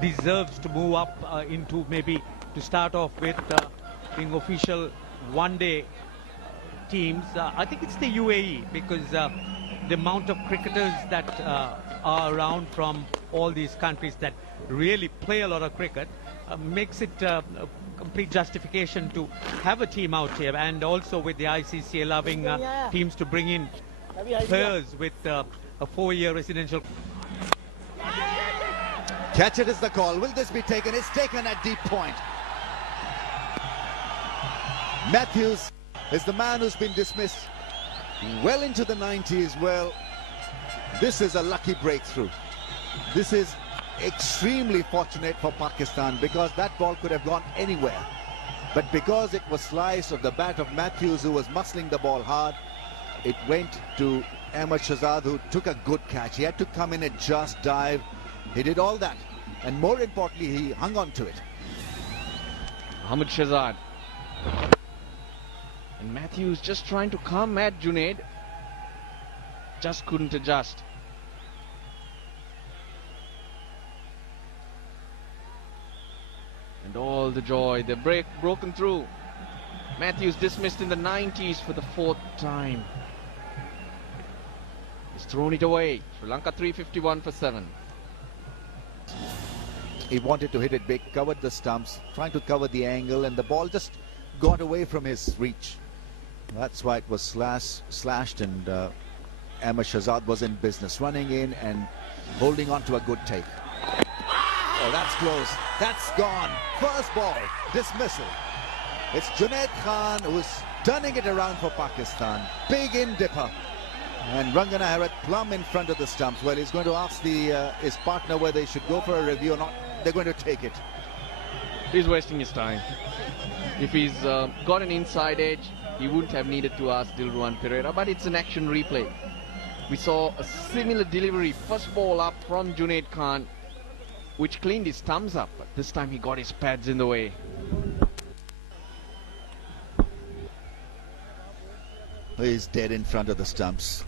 deserves to move up into maybe to start off with being official one-day teams. I think it's the UAE because the amount of cricketers that are around from all these countries that really play a lot of cricket makes it a complete justification to have a team out here, and also with the ICC allowing teams to bring in players with a 4-year residential. Catch it is the call. Will this be taken? It's taken at deep point. Matthews is the man who's been dismissed well into the 90s. Well, this is a lucky breakthrough. This is extremely fortunate for Pakistan because that ball could have gone anywhere. But because it was sliced of the bat of Matthews, who was muscling the ball hard, it went to Ahmed Shahzad, who took a good catch. He had to come in and just dive. He did all that, and more importantly, he hung on to it. Ahmed Shahzad. And Matthews just trying to calm Matt Junaid. Just couldn't adjust. And all the joy, the break broken through. Matthews dismissed in the 90s for the 4th time. He's thrown it away. Sri Lanka 351 for 7. He wanted to hit it big, covered the stumps, trying to cover the angle, and the ball just got away from his reach. That's why it was slashed, and Ahmed Shahzad was in business, running in and holding on to a good take. Oh, that's close. That's gone. First ball, dismissal. It's Junaid Khan who's turning it around for Pakistan. Big in dipper. And Rangana Herath plumb in front of the stumps. Well, he's going to ask his partner whether he should go for a review or not. They're going to take it. He's wasting his time. If he's got an inside edge, he wouldn't have needed to ask Dilruwan Perera, but it's an action replay. We saw a similar delivery, first ball up from Junaid Khan, which cleaned his thumbs up, but this time he got his pads in the way. He's dead in front of the stumps.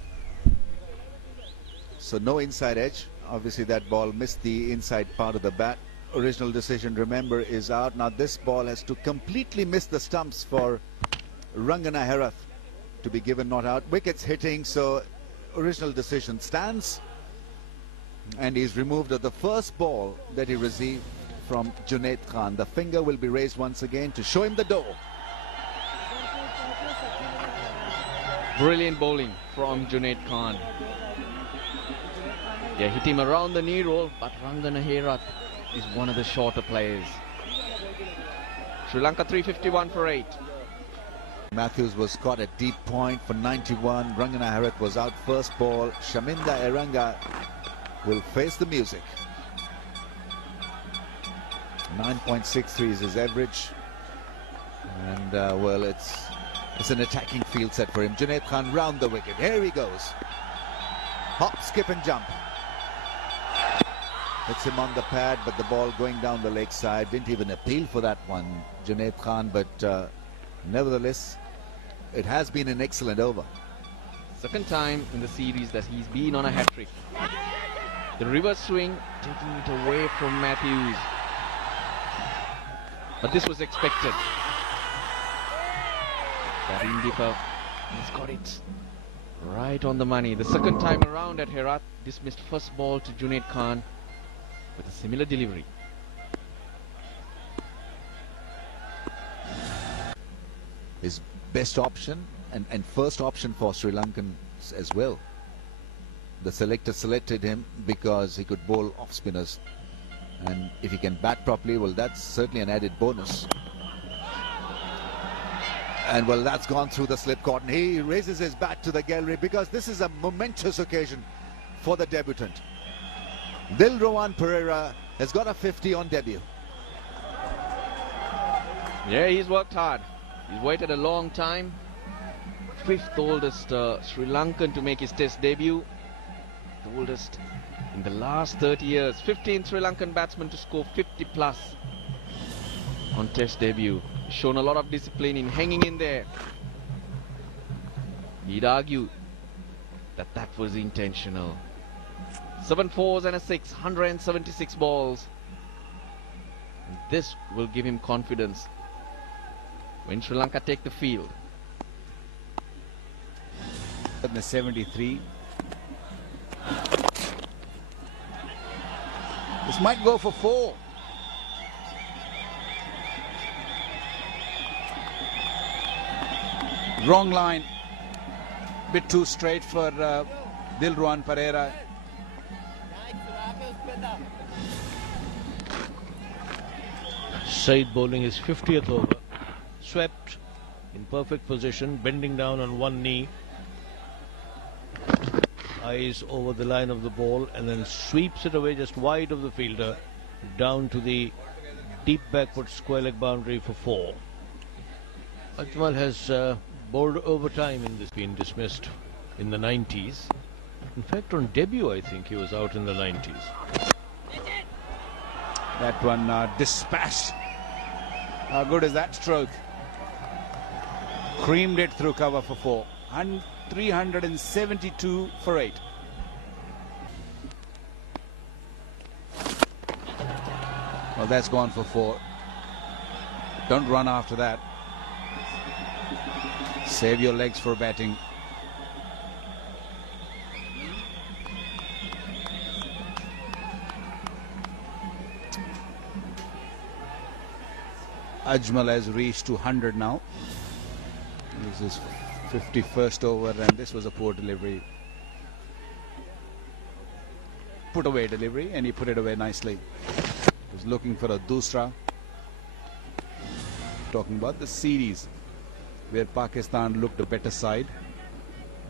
So no inside edge. Obviously that ball missed the inside part of the bat. Original decision, remember, is out. Now this ball has to completely miss the stumps for Rangana Herath to be given not out. Wickets hitting, so original decision stands. And he's removed of the first ball that he received from Junaid Khan. The finger will be raised once again to show him the door. Brilliant bowling from Junaid Khan. Yeah, hit him around the knee roll, but Rangana Herath is one of the shorter players. Sri Lanka 351 for 8. Matthews was caught at deep point for 91. Rangana Herath was out first ball. Shaminda Eranga will face the music. 9.63 is his average. And well, it's an attacking field set for him. Junaid Khan round the wicket. Here he goes. Hop, skip and jump. Hits him on the pad, but the ball going down the leg side. Didn't even appeal for that one, Junaid Khan, but nevertheless, it has been an excellent over. Second time in the series that he's been on a hat-trick. The reverse swing, taking it away from Matthews. But this was expected. Karim Dipper, he's got it right on the money. The second time around at Herath, dismissed first ball to Junaid Khan with a similar delivery. His best option and first option for Sri Lankans as well. The selector selected him because he could bowl off spinners, and if he can bat properly, well, that's certainly an added bonus. And well, that's gone through the slip cotton. He raises his bat to the gallery because this is a momentous occasion for the debutant. Dilruwan Perera has got a 50 on debut. Yeah, he's worked hard. He's waited a long time. 5th oldest Sri Lankan to make his test debut. The oldest in the last 30 years. 15th Sri Lankan batsman to score 50 plus on test debut. Shown a lot of discipline in hanging in there. He'd argue that was intentional. 7 fours and a 6, 176 balls. And this will give him confidence when Sri Lanka take the field. In the 73. This might go for 4. Wrong line. Bit too straight for Dilruwan Perera. Saeed bowling his 50th over. Swept in perfect position, bending down on one knee. Eyes over the line of the ball and then sweeps it away just wide of the fielder down to the deep backward square leg boundary for 4. Ajmal has bowled overtime in this, been dismissed in the 90s. In fact, on debut, I think he was out in the 90s. That one dispatched. How good is that stroke? Creamed it through cover for 4. And 372 for 8. Well, that's gone for 4. Don't run after that. Save your legs for batting. Ajmal has reached to 100 now. This is 51st over, and this was a poor delivery. Put away delivery, and he put it away nicely. He was looking for a dusra. Talking about the series where Pakistan looked a better side,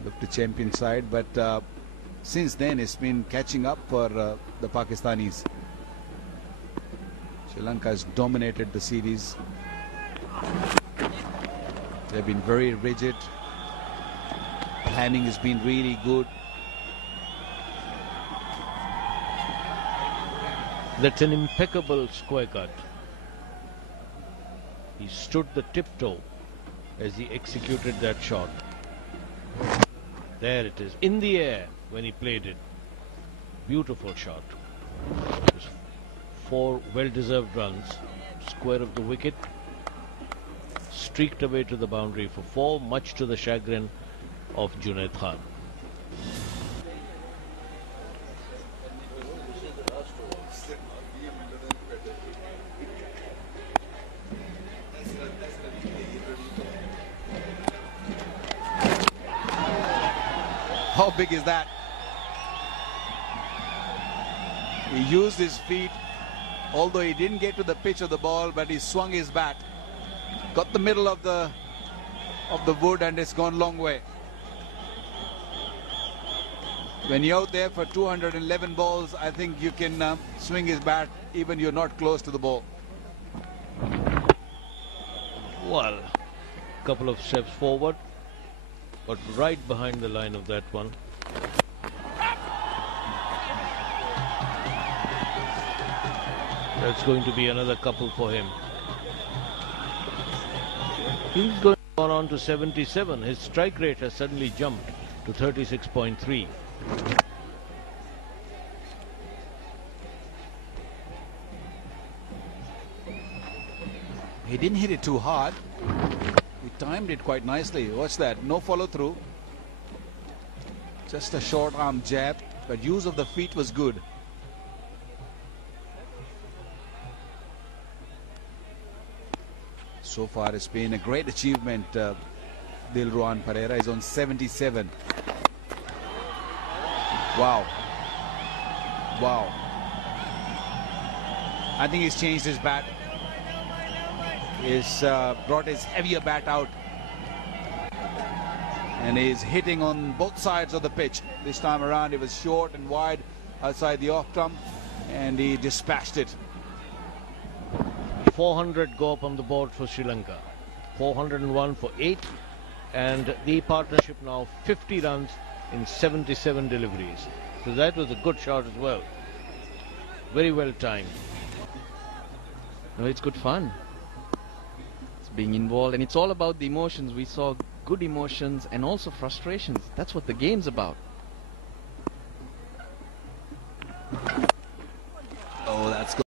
looked a champion side, but since then it's been catching up for the Pakistanis. Sri Lanka has dominated the series. They've been very rigid. Planning has been really good. That's an impeccable square cut. He stood the tiptoe as he executed that shot. There it is, in the air when he played it. Beautiful shot. It was 4 well-deserved runs. Square of the wicket. Streaked away to the boundary for 4, much to the chagrin of Junaid Khan. How big is that? He used his feet, although he didn't get to the pitch of the ball, but he swung his bat. Got the middle of the wood, and it's gone a long way. When you're out there for 211 balls, I think you can swing his bat even you're not close to the ball. Well, couple of steps forward, but right behind the line of that one. That's going to be another couple for him. He's going on to 77. His strike rate has suddenly jumped to 36.3. He didn't hit it too hard. He timed it quite nicely. Watch that. No follow through. Just a short arm jab, but use of the feet was good. So far, it's been a great achievement. Dilruwan Perera is on 77. Wow. Wow. I think he's changed his bat. He's brought his heavier bat out. And he's hitting on both sides of the pitch. This time around, it was short and wide outside the off stump, and he dispatched it. 400 go up on the board for Sri Lanka. 401 for 8. And the partnership now 50 runs in 77 deliveries. So that was a good shot as well. Very well timed. No, it's good fun. It's being involved, and it's all about the emotions. We saw good emotions and also frustrations. That's what the game's about.